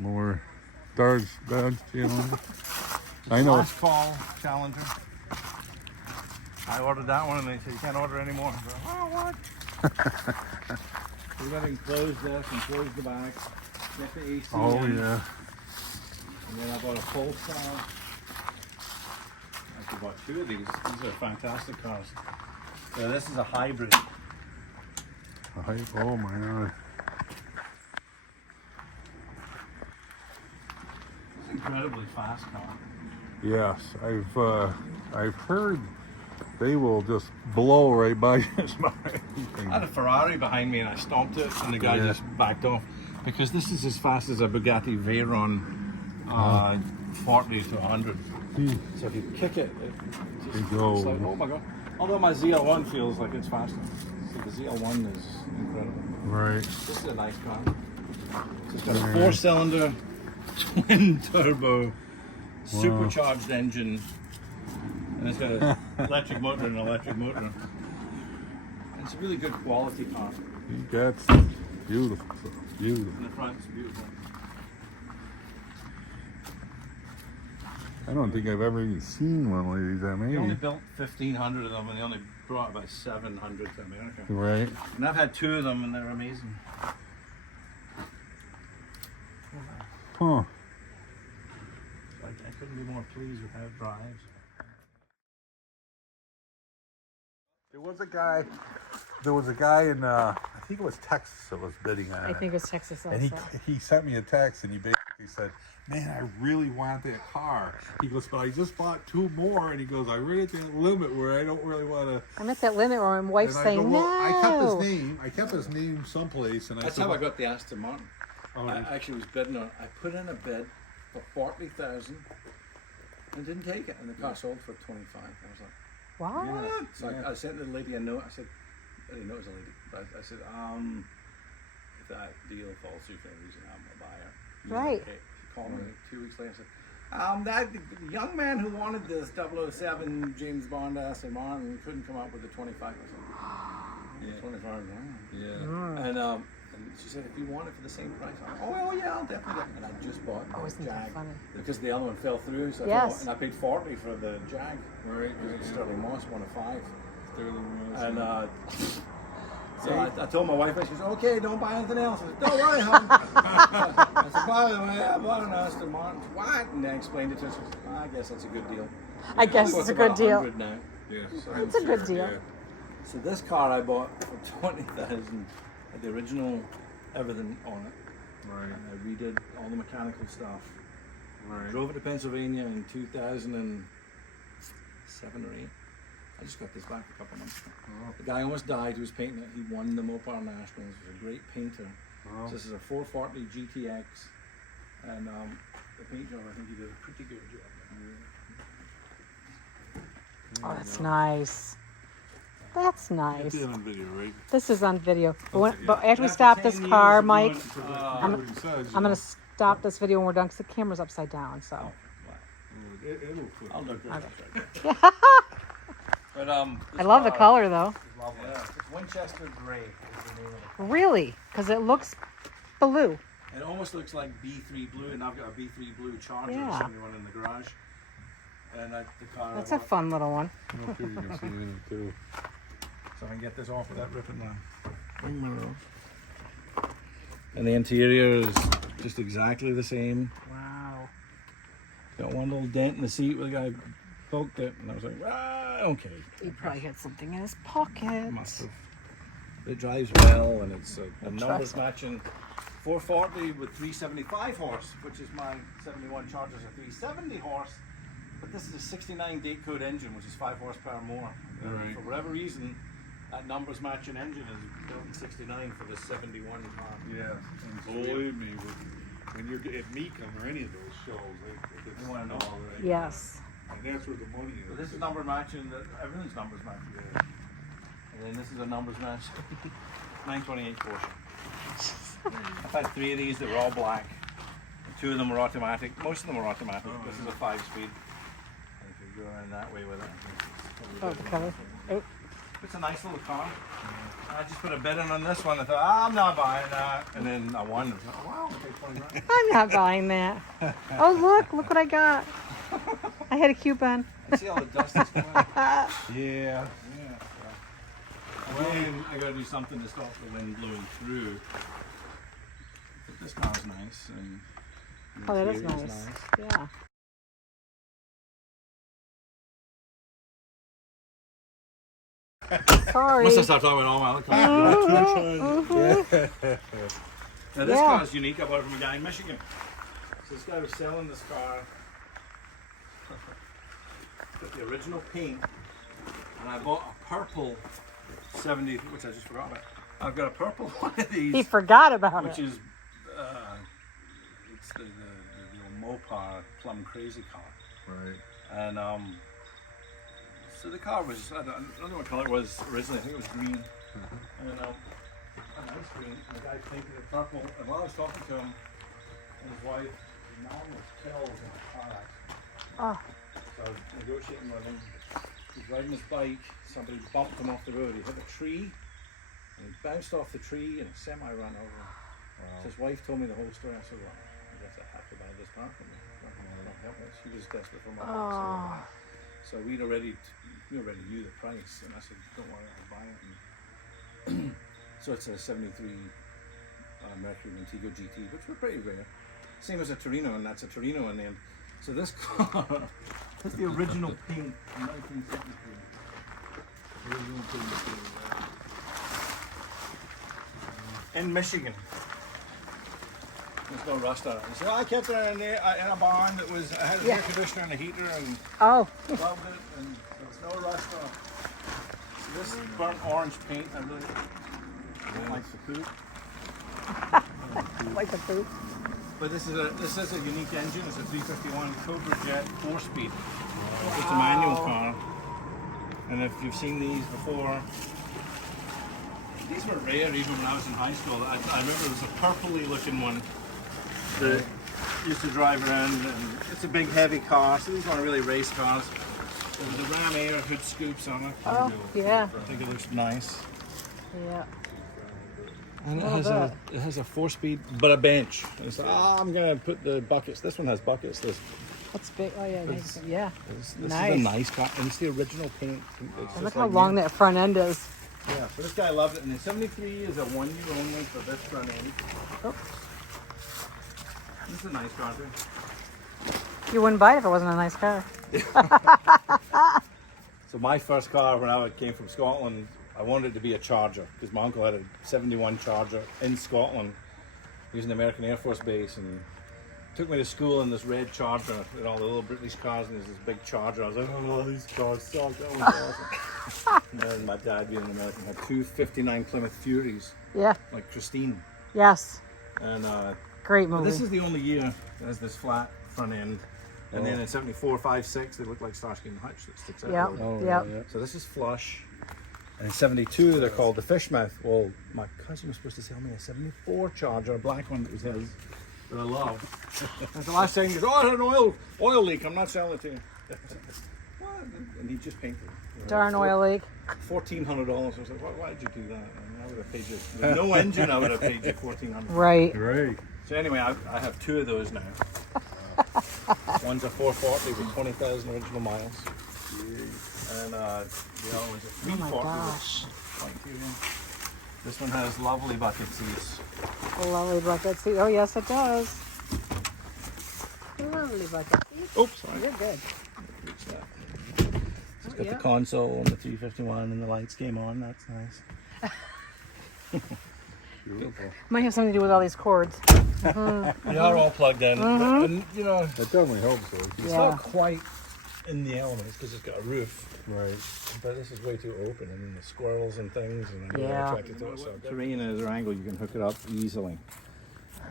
More Dodge Challenger. I know. Last fall Challenger. I ordered that one and they said you can't order anymore. I go, oh, what? We got to enclose this and close the back. Get the AC Oh in. yeah. And then I bought a Polestar. I actually bought two of these. These are fantastic cars. So this is a hybrid. Oh my god. It's an incredibly fast car. Yes, I've heard they will just blow right by you. I had a Ferrari behind me and I stomped it and the guy just backed off because this is as fast as a Bugatti Veyron 40 to 100. So if you kick it, it's like, oh my god. Although my ZL1 feels like it's faster. So the ZL1 is incredible. Right. This is a nice car. So it's got a 4-cylinder, twin turbo, supercharged engine. And it's got an electric motor and an electric motor. And it's a really good quality car. That's beautiful. Beautiful. And the front is beautiful. I don't think I've ever even seen one of these. They only Maybe. built 1,500 of them and they only brought about 700 to America. Right. And I've had 2 of them and they're amazing. Huh. Like, I couldn't be more pleased with how it drives. There was a guy in, I think it was Texas that was bidding on it. I think it was Texas also. And he sent me a text and he basically said, man, I really want that car. He goes, but I just bought 2 more. And he goes, I'm right at that limit where I don't really want to. I'm at that limit where my wife's And I saying go, well, no. I kept his name someplace. And That's I said, how I got the Aston Martin. Oh, I actually was bidding on it. I put in a bid for 40,000 and didn't take it. And the car sold for 25. I was like, What? yeah. So I sent the lady a note. I said, I didn't know it was a lady, but I said, if that deal falls through for any reason, I'm a buyer. Right. Okay. She called me 2 weeks later and said, that young man who wanted this 007 James Bond Aston Martin couldn't come up with the 25. I said, 25 grand. yeah. And she said, if you want it for the same price, I'm like, oh yeah, I'll definitely get it. And I just bought the isn't that Jag funny? because the other one fell through. So Yes. and I paid 40 for the Jag. Right. Sterling Moss, 1 of 5. And so I told my wife, she said, okay, don't buy anything else. I said, don't worry, hon. I said, by the way, I bought an Aston Martin. What? And I explained it to her. She said, I guess that's a good deal. I guess it's a good deal. Now. Yeah. It's a good deal. So this car I bought for 20,000, the original everything on it. Right. And I redid all the mechanical stuff. Right. Drove it to Pennsylvania in 2007 or 8. I just got this back a couple months ago. Oh. The guy almost died who was painting it. He won the Mopar Nationals. He was a great painter. Oh. So this is a 440 GTX. And the paint job, I think he did a pretty good job. Oh, that's nice. That's nice. It's on video, right? This is on video. But after we stop this car, Mike, I'm going to stop this video when we're done because the camera's upside down. So. I'll look good. Yeah. But I love the color though. Yeah, it's Winchester Gray is the name of it. Really? Because it looks blue. It almost looks like B3 blue, and I've got a B3 blue Charger. Yeah. There's only one in the garage. And the car. That's a fun little one. I'm sure you can see it too. So I can get this off without ripping the. And the interior is just exactly the same. Wow. Got one little dent in the seat where the guy poked it, and I was like, okay. He probably had something in his pocket. Must have. It drives well, and it's a numbers trust matching 440 with 375 horse, which is my 71 Charger's a 370 horse. But this is a 69 date code engine, which is 5 horsepower more. Right. For whatever reason, that numbers matching engine is built in 69 for the 71 car. Yeah. And believe me, when you're at Mecum or any of those shows, You want to know all that. Yes. And that's where the money is. So this is number matching, everything's numbers matching. Yeah. And then this is a numbers match 928 Porsche. I've had 3 of these that were all black. And 2 of them were automatic. Most of them were automatic. Oh, this is a 5-speed. And if you go around that way with it, Oh, the color. Oh. It's a nice little car. I just put a bid in on this one. I thought, I'm not buying that. And then I won. I thought, oh, wow, I'll pay 20 grand. I'm not buying that. Oh, look what I got. I had a coupon. I see all the dust that's coming out. Yeah. Again, I gotta do something to stop the wind blowing through. But this car's nice. And the Oh, that is interior's nice. Yeah. Sorry. Must have stopped talking all my other cars. Now this car is unique. I bought it from a guy in Michigan. So this guy was selling this car with the original paint, and I bought a purple 70, which I just forgot about. I've got a purple one of these. He forgot about which it. is it's the old Mopar Plum Crazy car. Right. And so the car was, I don't know what color it was originally. I think it was green. And a nice green. And the guy painted it purple. And while I was talking to him and his wife, his mom was killed in a car accident. Oh, So I was negotiating with him. He's riding his bike. Somebody bumped him off the road. He hit a tree. And he bounced off the tree and a semi ran over him. So his wife told me the whole story. I said, well, I guess I have to buy this car from you. She was desperate for money. oh. So we already knew the price, and I said, "Don't worry, I'll buy it." And so it's a '73 Mercury Montego GT, which were pretty rare. Same as a Torino, and that's a Torino in the end. So this car is the original paint from 1973. Original paint in Michigan. There's no rust on it. He said, I kept it in there in a barn that was had a air conditioner and a heater and Oh. loved it, and there's no rust on it. So this is burnt orange paint. I really don't like the poop. Like the poop. But this is a unique engine. It's a 351 Cobra Jet 4-speed. It's a manual car. And if you've seen these before, these were rare even when I was in high school. I remember there was a purpley looking one that used to drive around, and it's a big heavy car, so these aren't really race cars. There was a Ram Air hood scoops on it. Oh, yeah. I think it looks nice. Yeah. And What about it has a 4-speed, but a bench. And it's like, I'm gonna put the buckets. This one has buckets. This That's big. Oh, yeah. Yeah. this Nice. is a nice car, and it's the original paint. It's And just look how like long new. that front end is. Yeah, so this guy loved it, and the 73 is a 1 year only for this front end. Oh. It's a nice car too. You wouldn't buy it if it wasn't a nice car. So my first car when I came from Scotland, I wanted it to be a Charger because my uncle had a 71 Charger in Scotland using the American Air Force Base, and took me to school in this red Charger with all the little British cars, and there's this big Charger. I was like, oh, these cars suck. That was awesome. And then my dad, being an American, had two 59 Plymouth Furies, Yeah. like Christine. Yes. And Great movie. this is the only year that has this flat front end. And then in 74, 5, 6, they look like Starsky and Hutch that sticks out. Yep. a little bit. Yep. So this is flush. And in 72, they're called the Fishmouth. Well, my cousin was supposed to sell me a 74 Charger, a black one that was his, that I love. And the last thing he goes, oh, I had an oil leak, I'm not selling it to you. What? And he just painted it. Darn oil leak. $1,400. I was like, why did you do that? I would have paid you, with no engine, I would have paid you $1,400. Right. Right. So anyway, I have two of those now. One's a 440 with 20,000 original miles. And the other one's a Oh my 340 gosh. with this one has lovely bucket seats. A lovely bucket seat. Oh, yes, it does. Lovely bucket seat. Oops, sorry. You're good. It's got Yeah. the console and the 351 and the lights came on. That's nice. Beautiful. Might have something to do with all these cords. They are all plugged in. And, you know, That definitely helps. Though. it's Yeah. not quite in the elements because it's got a roof. Right. But this is way too open, and the squirrels and things, and I'm Yeah. attracted to it. So terrain is or angle, you can hook it up easily.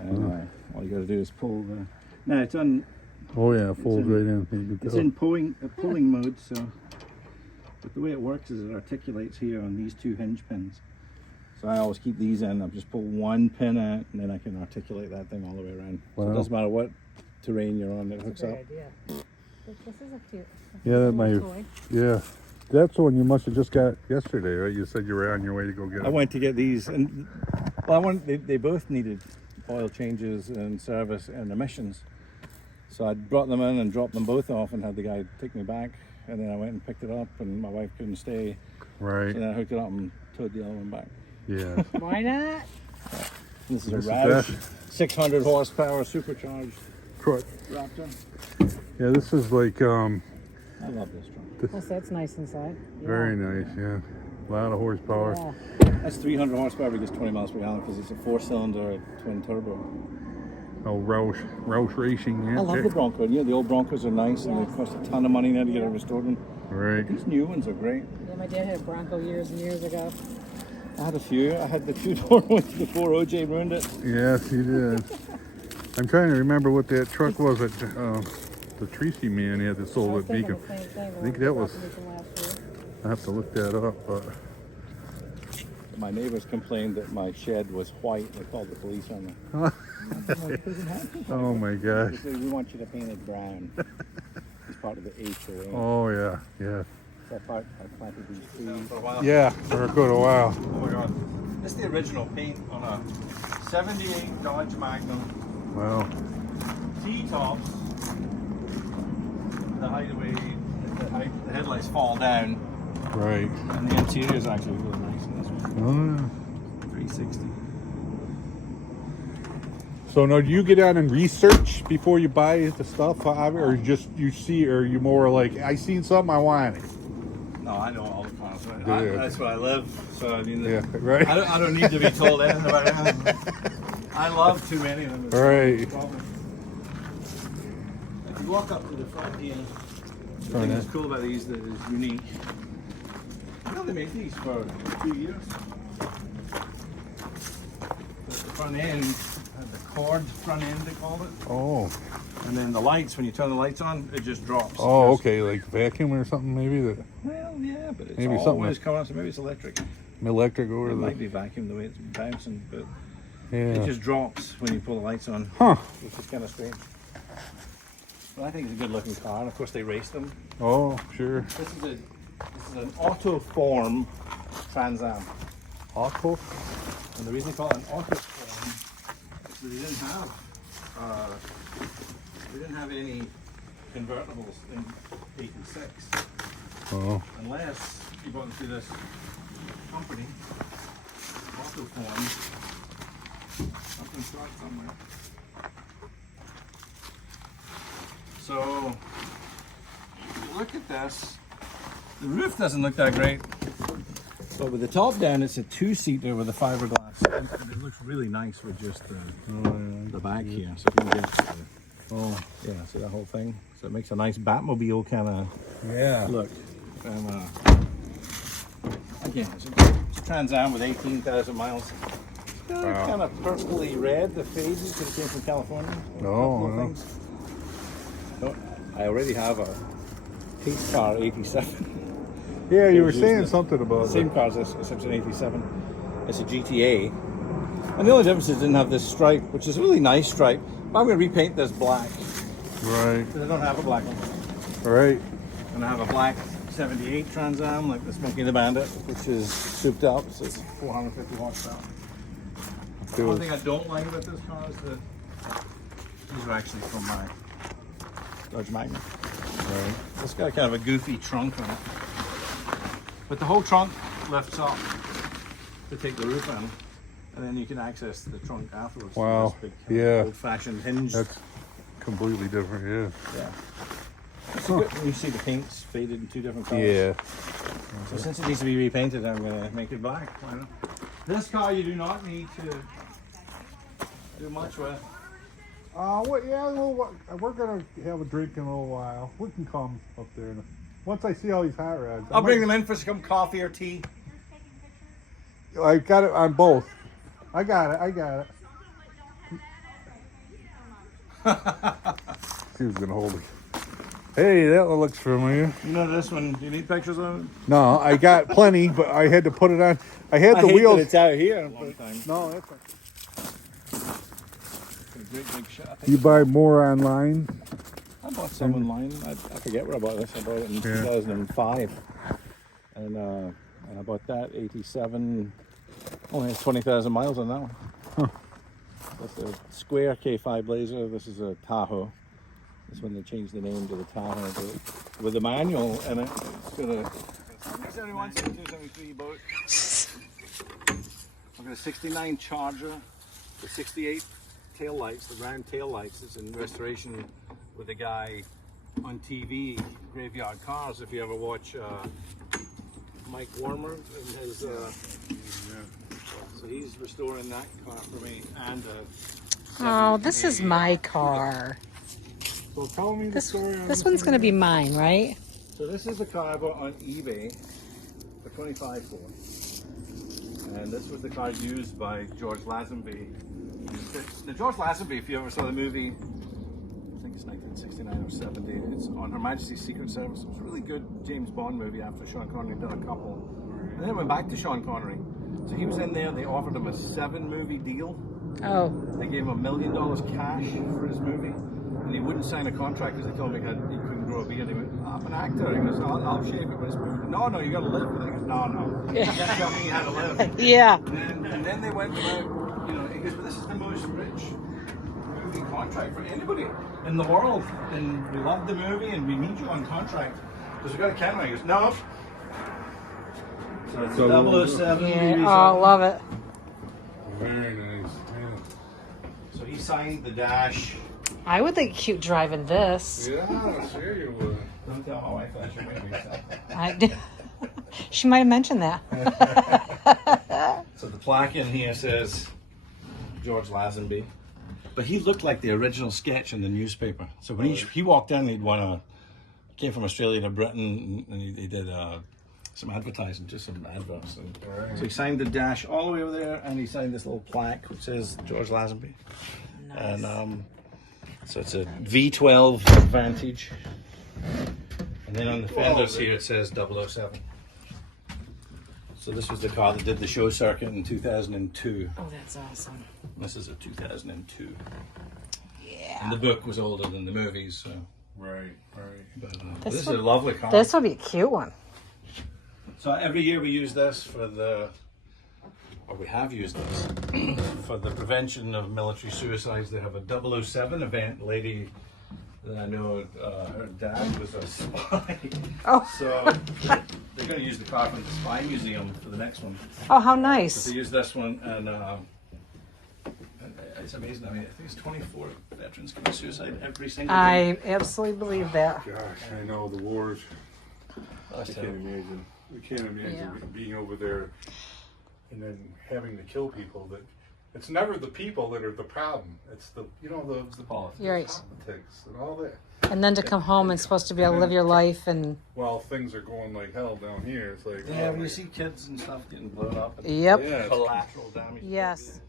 And all you got to do is pull the. Now it's on. Oh yeah, full in- grade in. It's in pulling mode. So, but the way it works is it articulates here on these two hinge pins. So I always keep these in. I'll just pull one pin out, and then I can articulate that thing all the way around. So it Wow. doesn't matter what terrain you're on, it hooks up. idea. This is a cute. Yeah, that might. toy. Yeah. that's the one you must have just got yesterday, right? You said you were on your way to go get it. I went to get these, and they both needed oil changes and service and emissions. So I brought them in and dropped them both off and had the guy take me back. And then I went and picked it up, and my wife couldn't stay. Right. So then I hooked it up and towed the other one back. Yeah. Why not? This is a This is Roush, that. 600 horsepower supercharged Truck. Raptor. Yeah, this is like I love this truck. Oh, so that's nice inside. Yeah. very nice. Yeah, a lot of horsepower. Yeah. That's 300 horsepower because 20 miles per gallon because it's a 4-cylinder twin turbo. Oh, Roush Racing. Yeah. I love the Bronco. You know, the old Broncos are nice and they cost a ton of money now to get it restored. Right. These new ones are great. Yeah, my dad had a Bronco years and years ago. I had a few. I had the two-door ones before OJ ruined it. Yes, you did. I'm trying to remember what that truck was at the Tracy man had that I sold was at thinking Beacon. the same thing. I think that was. Last year. I have to look that up, but My neighbors complained that my shed was white. They called the police on me. oh my gosh. They said, we want you to paint it brown. It's part of the HOA. Oh yeah, yeah. That part, I planted these trees. For a while. Yeah, for a good while. Oh my God. This is the original paint on a 78 Dodge Magnum. Wow. T-tops. The hideaway, the headlights fall down. Right. And the interior is actually really nice in this one. Oh, 360. so now, do you get out and research before you buy the stuff, or just you see, or you more like I seen something I want it? No, I know all the cars. Yeah. That's what I live. So I mean, Yeah, right. I don't need to be told anything about it. I love too many of them. It's Right. no problem. If you walk up to the front here, the Front thing end. that's cool about these that is unique. You know they made these for 2 years. The front end had the cord front end they called it, Oh. and then the lights. When you turn the lights on, it just drops. Oh, Just- okay, like vacuum or something, maybe the Well, yeah, but it's Maybe something always like- coming on. So maybe it's electric. electric or It the might be vacuum the way it's bouncing, but yeah. it just drops when you pull the lights on, Huh. which is kind of strange. But I think it's a good looking car, and of course they race them. Oh, sure. This is an auto form Trans Am, Auto. and the reason they call it an auto form is that they didn't have any convertibles in 86, Oh. unless you bought them through this company, auto form. Something's short somewhere. So, if you look at this, the roof doesn't look that great. But with the top down, it's a 2-seater with a fiberglass. And it looks really nice with just the back here. So if you can get Oh. yeah, so the whole thing. So it makes a nice Batmobile kind of Yeah. look. And again, it's a Trans Am with 18,000 miles. Wow. Kind of purpley red, the fades, because it came from California. A couple of no. things. So I already have a pace car 87. Yeah, you were Using saying it. something about Same that. car as this, except it's an 87. It's a GTA. And the only difference is it didn't have this stripe, which is a really nice stripe. But I'm going to repaint this black, Right. because I don't have a black one. Right. And I have a black 78 Trans Am, like the Smokey the Bandit, which is souped up, so it's 450 horsepower. It One was, thing I don't like about this car is that these are actually from my Dodge Magnum. right. It's got kind of a goofy trunk on it. But the whole trunk lifts up to take the roof in, and then you can access the trunk afterwards. Wow. This big kind of Yeah. old-fashioned hinge. That's completely different. Yeah. Yeah. So you see the paint's faded in 2 different colors. Yeah. So since it needs to be repainted, I'm going to make it black. Why not? This car you do not need to do much with. What? Yeah. Well, we're gonna have a drink in a little while. We can come up there once I see all these hot rods. I'll bring them in for some coffee or tea. I got it on both. I got it. I got it. She was gonna hold it. Hey, that one looks familiar. You know this one, do you need pictures of it? No, I got plenty, but I had to put it on. I had the hate wheels. that it's out here. A long time. No, that's fine. It's a great big shot. I think You buy more online. I bought some online. I forget where I bought this. I bought it in 2005. And I bought that 87. Only has 20,000 miles on that one. That's a square K5 Blazer. This is a Tahoe. This one they changed the name to the Tahoe with the manual in it. It's got a 71, 72, 73 boat. I've got a 69 Charger with 68 tail lights, the round tail lights. It's in restoration with a guy on TV, Graveyard Cars. If you ever watch Mike Warmer and his, so he's restoring that car for me. And Oh, this is my car. So tell me the story on This one's gonna be mine, right? so this is the car I bought on eBay for $25 for. And this was the car used by George Lazenby. Now, George Lazenby, if you ever saw the movie, I think it's 1969 or 70, it's on Her Majesty's Secret Service. It was a really good James Bond movie after Sean Connery did a couple. And then it went back to Sean Connery. So he was in there, they offered him a 7-movie deal. Oh. They gave him $1 million cash for his movie. And he wouldn't sign a contract because they told him he couldn't grow a beard. He went, I'm an actor. He goes, I'll shave it with this movie. No, you gotta live. And he goes, no. You can't tell me how to live. Yeah. And then they went about, he goes, but this is the most rich movie contract for anybody in the world. And we love the movie and we need you on contract. Because we got a camera. He goes, no. So it's a 007. Yeah. Oh, love it. Very nice. So he signed the dash. I would think cute driving this. Yeah, sure you would. Don't tell my wife that. She'll make me sad. I did. She might have mentioned that. So the plaque in here says George Lazenby, but he looked like the original sketch in the newspaper. So when he walked in, he'd came from Australia to Britain, and he did some advertising, just some adverts. So he signed the dash all the way over there, and he signed this little plaque which says George Lazenby. Nice. And so it's a V12 Vantage, and then on the fenders here it says 007. So this was the car that did the show circuit in 2002. Oh, that's awesome. This is a 2002. Yeah. And the book was older than the movies, so. Right. But this is a lovely car. This would be a cute one. So every year we use this we have used this for the prevention of military suicides. They have a 007 event. Lady that I know, her dad was a spy. Oh. So they're going to use the car from the Spy Museum for the next one. Oh, how So nice. they use this one, and it's amazing. I mean, I think it's 24 veterans commit suicide every single day. I absolutely believe that. Gosh, I know the wars. I That's can't terrible. imagine. We can't imagine being over there and then having to kill people. That it's never the people that are the problem. It's the Politics. You're right. politics and all that. And then to come home and supposed to be able to live your life and While things are going like hell down here, it's like Yeah, when you see kids and stuff getting blown up. And yep. yeah, collateral damage. Yes.